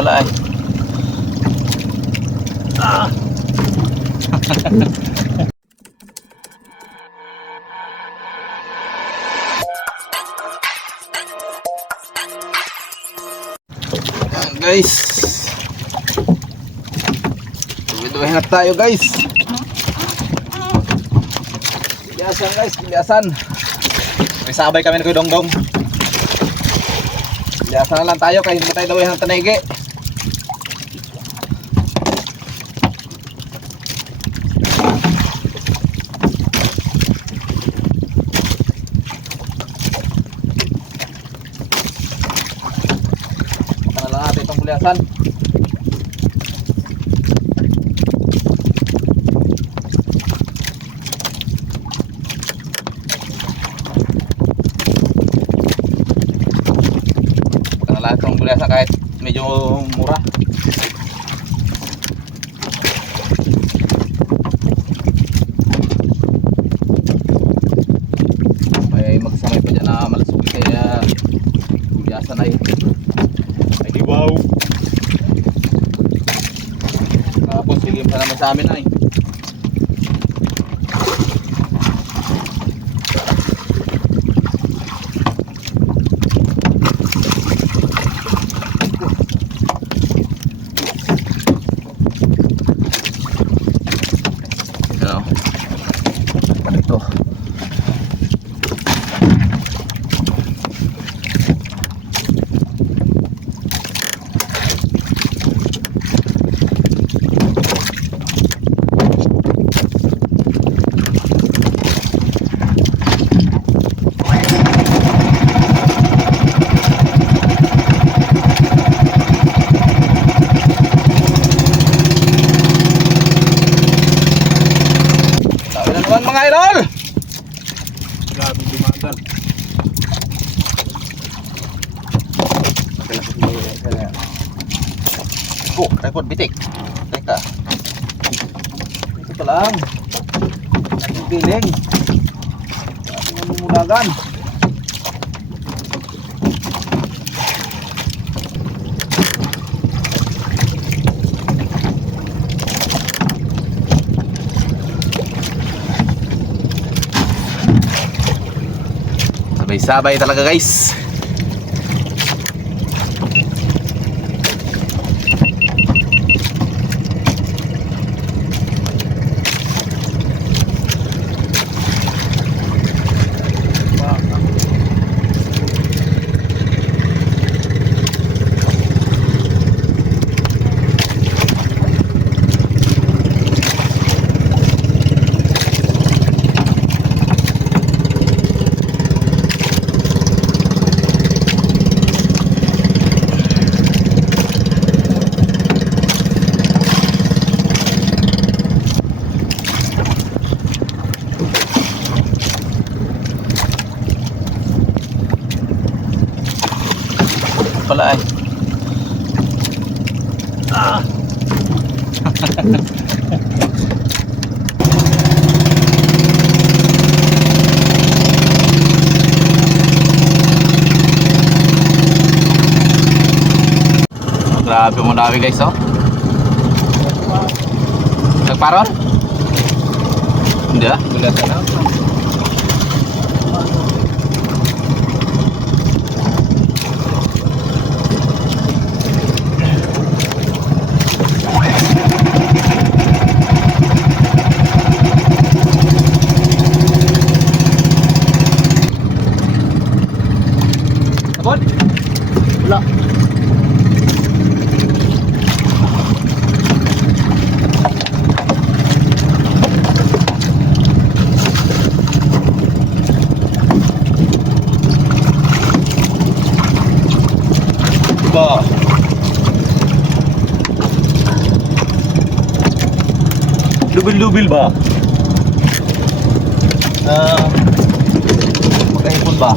pala ay. Ah. Guys. Duwi-duwi na tayo guys. Biasan guys, biasan. May sabay kami na Kuya Donggong. Biasa na lang tayo kahit tayo dawi ng tanigi. Baka na lang natin itong buliasan. Baka na lang itong buliasan kahit medyo mura. May magsamay pa dyan na malasog kaya buliasan ay ay sa amin ay. Ano? Ano ito? Sabi na naman mga idol! Grabe dumagal. Record bitik. Teka. Ito pa lang. Ating piling. Ating mamumulagan. Sabay-sabay talaga guys. Pala ay. Ah. Grabe mo dami guys oh. Nagparon? Hindi ah. Bulatan na. Abon? Wala. Ba. Lubil-lubil ba? Ah, magkahipon ba?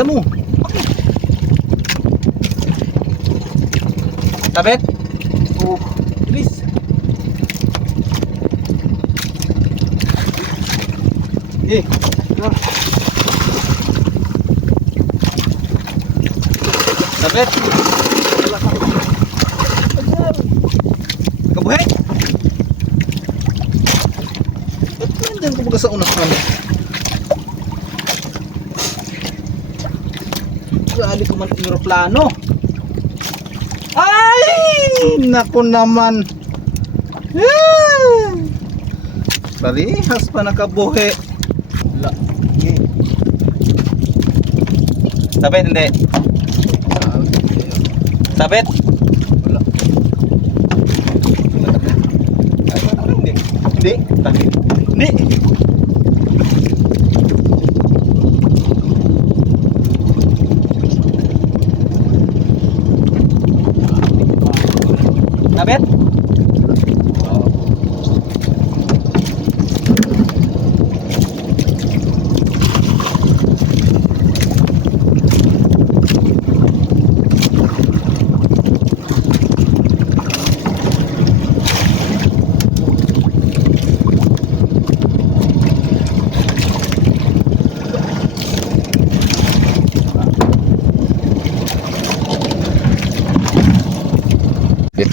Bisa mo. Sabit. Oh, bilis. Eh, keluar. Sabit. Kabuhay. Ba't nandiyan ka baga sa unas kami? Grabe ko man aeroplano. Ay! Naku naman. Ah! Parehas pa nakabuhi. Wala. Okay. Sabit, hindi. Sabit. Wala. Hindi. Hindi. Hindi. Sabit.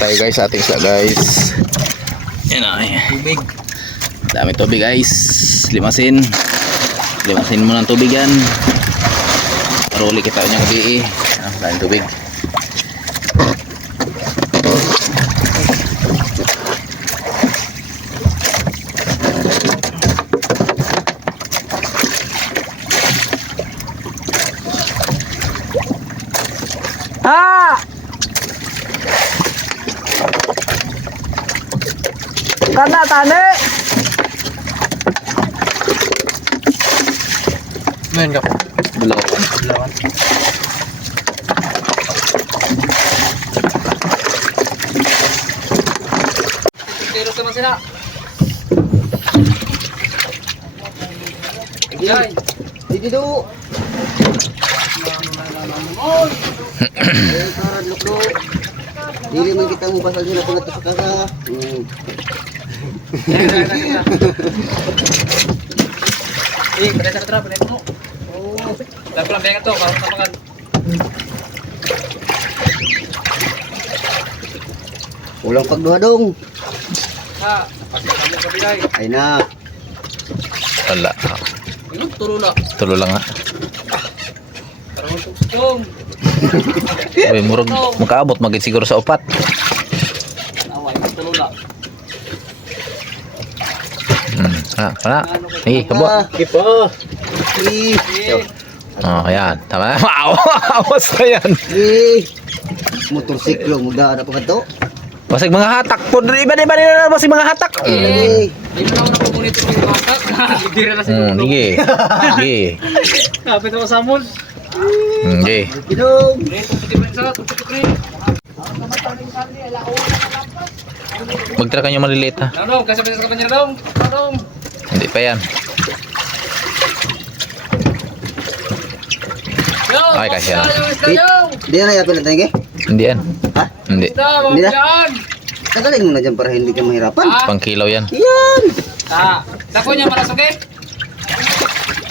Tayo guys sa ating isla guys. Yan ay. Tubig. Dami tubig guys. Limasin. Limasin mo ng tubig yan. Para uli kita niya gabi eh. Ah, daming tubig. Ah! Kana tane. Main ka po. Bulawan. Pero sama sila. Ay. Dito do. Dili man kita mo basal sila pala sa kasa. Eh, pada sa trap, pada mo. Oh. Dapat lang bengat to, para tapakan. Ulang pagduha dong. Ha, pasti kami sa bilay. Ay na. Wala. Ano turo na? Tulo lang ha. Para mo tugsong. Uy, murag makaabot magit siguro sa upat. Hmm. Ha, wala. Habo. Kipa. Eh. Oh, ayan. Tama na. Wow! Awas na yan. Motorsiklo mo daan pa kadto. Basig mga hatak po. Iba na iba na basig mga hatak. Eh. Di mo na ako monitor yung mata. Dira na si Hmm, Dudong. sige. Sige. Kapit ako sa mall. Sige. Pa pre. Magtira ka nyo maliliit ha. Dong, kasi sa kanya dong. Dong. Hindi pa yan. Ay, kasi yan. Yo, isda yo. Di na natin ge. Hindi yan. Ha? Hindi. Hindi na. Tagalin mo na dyan para hindi ka mahirapan. Ah, Pang kilaw yan. Yan. ta. Dako niya marasok eh.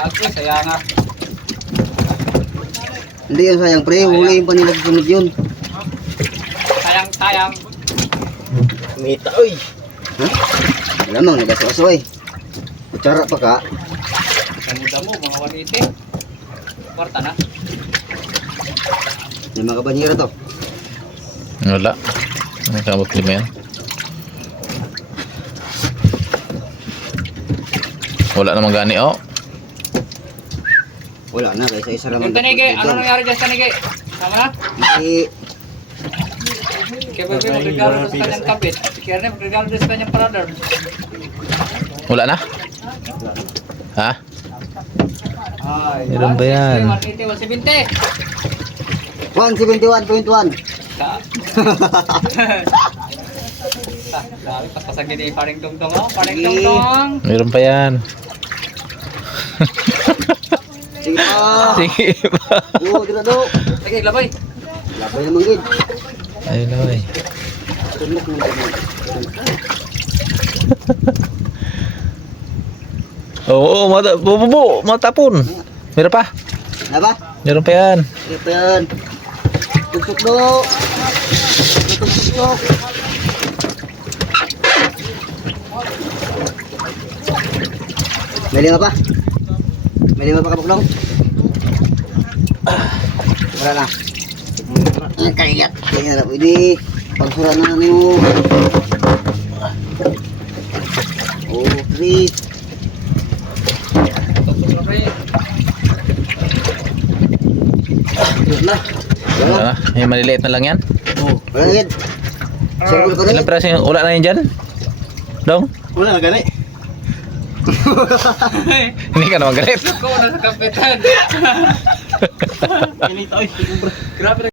Ako, saya nga. Hindi yun sayang pre. Huliin pa nila sa sunod yun. Sayang, sayang. Mita oy. Ha? Lamang nagasaso eh. Kutsara pa ka. Kamuda mo, mga 180. Kwarta na. May mga kabanyera to. Wala. May kabot lima yan. Wala namang gani oh. Wala na kaysa isa raman. Yung tanige, ano nangyari dyan sa tanige? Tama na? Eh, Kaya Bebe, magregalo sa kanyang kabit. Si Kerne, magregalo sa kanyang paradar. Wala na? Ha? Ay, Meron ba yan? 180, 170. 171.1. Ta. Ta, Grabe, paspasagin ni paring tungtong, oh. Paring Sige. tungtong. Meron pa yan. Sige pa. Sige pa. Oo, dira do. Lagi, labay. Labay naman gid. Ayun na eh. Tumok mo naman. Oo, mata, bububo, matapon. Meron pa. Na ba? Meron pa yan. Sige pa yan. Tutok do. Tutok tutok. May lima pa? May lima pa kabuklong? Wala na. Kayat. Pwede. Pagsura. Oh, three. Ah, yung maliliit na lang yan. Ko na Ilang piraso yung wala na yan dyan? Dong? Wala na gani. Hindi ka naman galit. Ako na sa kapitan. Init ay. Grabe